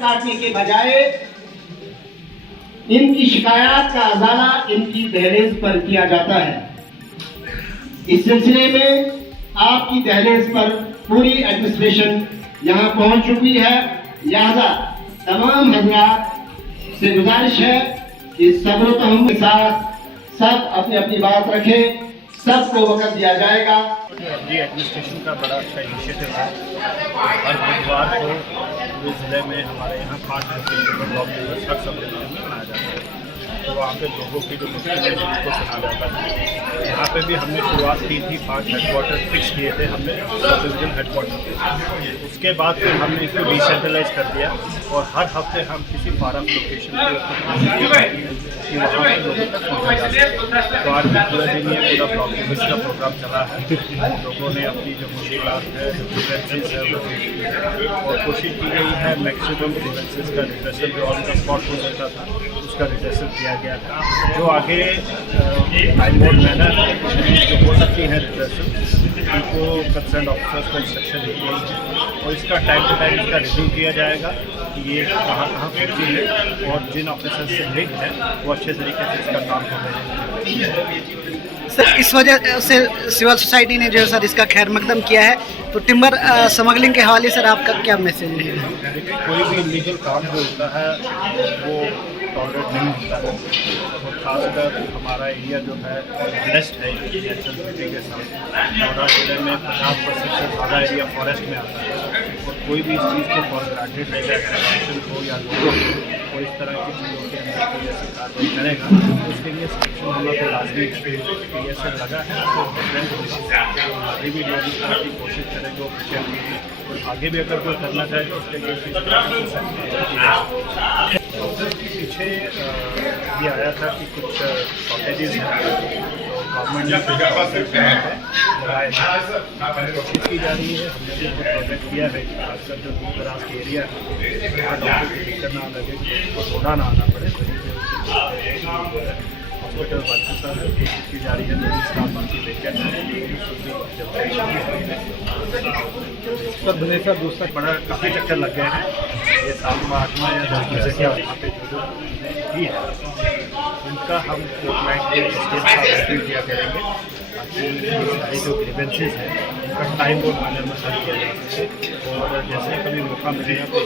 काटने के बजाय इनकी शिकायत का अजाला इनकी दहलीज पर किया जाता है। इस सिलसिले में आपकी दहलीज पर पूरी एडमिनिस्ट्रेशन यहाँ पहुंच चुकी है। लिहाजा तमाम हजरात से गुजारिश है कि सब्र तहम्मुल के साथ सब अपनी अपनी बात रखें, सबको वक्त दिया जाएगा। ये एडमिनिस्ट्रेशन का बड़ा अच्छा इनिशिएटिव है। हर बुधवार को पूरे ज़िले में हमारे यहाँ 5 लोकेशन ब्लॉक दिवस हर सब जिले में मनाया जाता है। तो वहाँ पे लोगों की जो मुश्किलें हैं उनको सुना जाता है। यहाँ पे भी हमने शुरुआत की थी, 5 हेडक्वार्टर फिक्स किए थे हमने डिवीजन हेडक्वार्टर के। उसके बाद फिर हमने इसको डिसेंट्रलाइज कर दिया और हर हफ्ते हम किसी फारम लोकेशन कि वहाँ पर लोगों तक पहुँचा जा सके। तो आज भी पूरा दिन ये पूरा ब्लॉक दिवस का प्रोग्राम चला है। लोगों ने अपनी जो मुश्किलात है, जो ग्रीवेंसेस है, वो और कोशिश की गई है मैक्सिमम ग्रीवेंसेस का रिड्रेसल जो ऑन द स्पॉट हो सकता था उसका रिड्रेसल किया गया है। जो आगे टाइम बोर्ड मैनर जो हो सकती है रिड्रेसल, उनको कंसर्न ऑफिसर्स को इंस्ट्रक्शन दी गई है और इसका टाइम टू टाइम इसका रिव्यू किया जाएगा कि ये कहाँ कहाँ पहुँची है और जिन ऑफिसर्स से लिंक है वो अच्छे तरीके से इसका काम कर रहे हैं। सर, इस वजह से सिविल सोसाइटी ने जो है सर इसका खैर मकदम किया है, तो टिम्बर स्मगलिंग के हवाले सर आपका क्या मैसेज है? देखिए, कोई भी इलीगल काम जो होता है वो टॉलरेट नहीं होता है और ख़ासकर हमारा एरिया जो है ब्लेस्ड है नेचुरल ब्यूटी के साथ। नौरा जिले में 50% से ज़्यादा एरिया फॉरेस्ट में आता है और कोई भी इस चीज़ को फॉर ग्रांटेड लेगा, एक्सटेंशन हो या लोगों को इस तरह की चीज़ों के अंदर कोई ऐसी कार्रवाई करेगा तो उसके लिए सैक्शन होना तो लाजमी है। ये सब लगा है तो डिफरेंट होगा, आगे भी लोग इस तरह की कोशिश करेंगे वो पीछे और आगे भी अगर कोई करना चाहे तो उसके लिए पीछे ये आया था कि कुछ शॉर्टेजेस हैं तो गवर्नमेंट ने लगाए थे। कोशिश की जा रही है, हमने भी कुछ प्रोजेक्ट किया है खासकर जो दूर दराज के एरिया है वहाँ डॉक्टर की दिक्कत ना लगे, उसको ढूंढा ना आना पड़े। हॉस्पिटल बनता है, कोशिश की जा रही है तो स्टाफ की वेकेंट सर भुवनेश्वर दूसरा बड़ा काफ़ी चक्कर लग गए हैं। ये 7वां 8वां या 10वां से क्या वहाँ पे जो भी है उनका हम कोर्ट के स्टेट का रिव्यू किया करेंगे ताकि सारी जो ग्रीवेंसेस हैं उनका टाइम बोर्ड मैनर में हल किया जा सके और जैसे कभी मौका मिलेगा तो